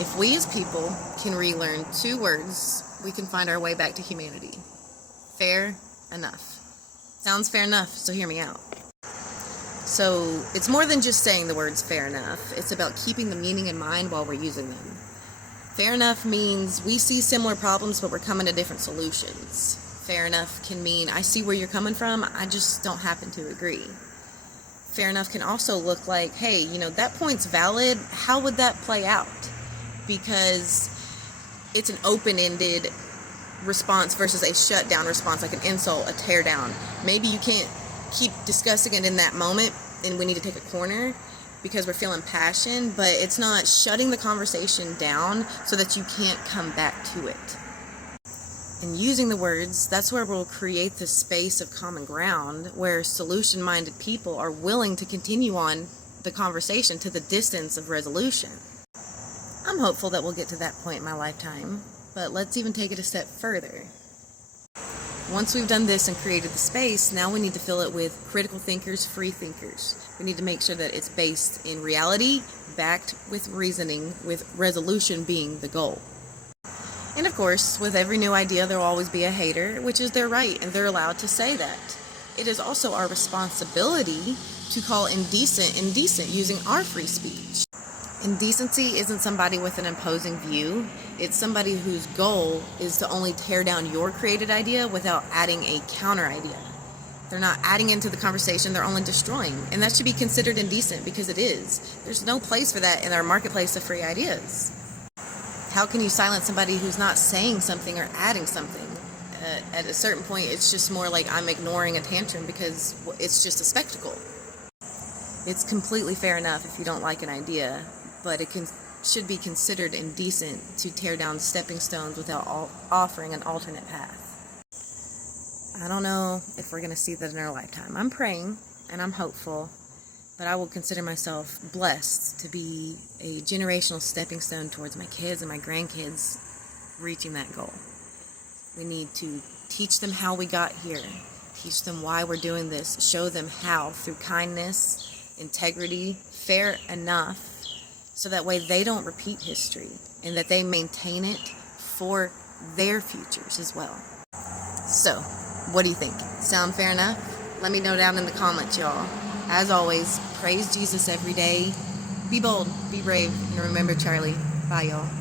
If we as people can relearn 2 words, we can find our way back to humanity. Fair enough. Sounds fair enough, so hear me out. So it's more than just saying the words fair enough. It's about keeping the meaning in mind while we're using them. Fair enough means we see similar problems, but we're coming to different solutions. Fair enough can mean I see where you're coming from, I just don't happen to agree. Fair enough can also look like, hey, that point's valid. How would that play out? Because it's an open-ended response versus a shutdown response, like an insult, a tear down. Maybe you can't keep discussing it in that moment and we need to take a corner because we're feeling passion, but it's not shutting the conversation down so that you can't come back to it. And using the words, that's where we'll create this space of common ground where solution-minded people are willing to continue on the conversation to the distance of resolution. I'm hopeful that we'll get to that point in my lifetime, but let's even take it a step further. Once we've done this and created the space, now we need to fill it with critical thinkers, free thinkers. We need to make sure that it's based in reality, backed with reasoning, with resolution being the goal. And of course, with every new idea, there will always be a hater, which is their right, and they're allowed to say that. It is also our responsibility to call indecent using our free speech. Indecency isn't somebody with an imposing view. It's somebody whose goal is to only tear down your created idea without adding a counter idea. They're not adding into the conversation, they're only destroying. And that should be considered indecent because it is. There's no place for that in our marketplace of free ideas. How can you silence somebody who's not saying something or adding something? At a certain point, it's just more like I'm ignoring a tantrum because it's just a spectacle. It's completely fair enough if you don't like an idea, but it should be considered indecent to tear down stepping stones without offering an alternate path. I don't know if we're going to see that in our lifetime. I'm praying and I'm hopeful, but I will consider myself blessed to be a generational stepping stone towards my kids and my grandkids reaching that goal. We need to teach them how we got here, teach them why we're doing this, show them how through kindness, integrity, fair enough, so that way they don't repeat history and that they maintain it for their futures as well. So, what do you think? Sound fair enough? Let me know down in the comments, y'all. As always, praise Jesus every day. Be bold, be brave, and remember Charlie. Bye, y'all.